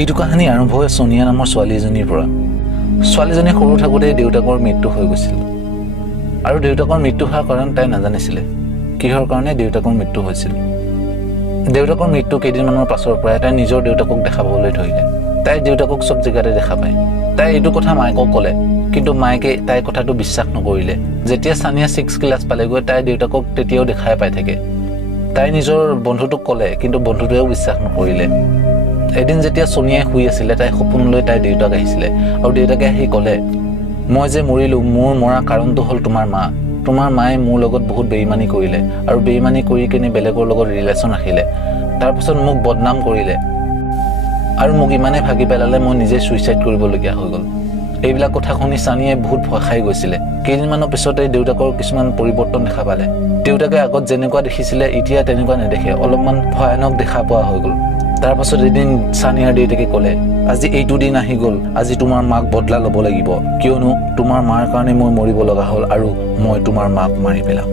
এইটো কাহিনী আৰম্ভ হয় সোনিয়া নামৰ ছোৱালী এজনীৰ পৰা। ছোৱালীজনী সৰু থাকোঁতে দেউতাকৰ মৃত্যু হৈ গৈছিল আৰু দেউতাকৰ মৃত্যু হোৱাৰ কাৰণ তাই নাজানিছিলে কিহৰ কাৰণে দেউতাকৰ মৃত্যু হৈছিল। দেউতাকৰ মৃত্যু কেইদিনমানৰ পাছৰ পৰাই তাই নিজৰ দেউতাকক দেখা পাবলৈ ধৰিলে। তাই দেউতাকক চব জেগাতে দেখা পায়। তাই এইটো কথা মায়েকক ক'লে, কিন্তু মায়েকে তাইৰ কথাটো বিশ্বাস নকৰিলে। যেতিয়া সানিয়া 6 ক্লাছ পালেগৈ তাই দেউতাকক তেতিয়াও দেখাই পাই থাকে। তাই নিজৰ বন্ধুটোক ক'লে, কিন্তু বন্ধুটোৱেও বিশ্বাস নকৰিলে। এদিন যেতিয়া সোনিয়াই শুই আছিলে তাই সপোনলৈ তাইৰ দেউতাক আহিছিলে আৰু দেউতাকে আহি ক'লে, মই যে মৰিলোঁ, মোৰ মৰা কাৰণটো হ'ল তোমাৰ মা। তোমাৰ মায়ে মোৰ লগত বহুত বেইমানি কৰিলে আৰু বেইমানি কৰি কিনে বেলেগৰ লগত ৰিলেশ্যন ৰাখিলে। তাৰপিছত মোক বদনাম কৰিলে আৰু মোক ইমানেই ভাগি পেলালে মই নিজে ছুইচাইড কৰিবলগীয়া হৈ গ'ল। এইবিলাক কথা শুনি সানিয়াই বহুত ভয় খাই গৈছিলে। কেইদিনমানৰ পিছতে দেউতাকৰ কিছুমান পৰিৱৰ্তন দেখা পালে। দেউতাকে আগত যেনেকুৱা দেখিছিলে এতিয়া তেনেকুৱা নেদেখে, অলপমান ভয়ানক দেখা পোৱা হৈ গ'ল। তাৰপাছত এদিন সানিয়াৰ দেউতাকে ক'লে, আজি এইটো দিন আহি গ'ল, আজি তোমাৰ মাক বদলা ল'ব লাগিব, কিয়নো তোমাৰ মাৰ কাৰণে মই মৰিব লগা হ'ল আৰু মই তোমাৰ মাক মাৰি পেলাম।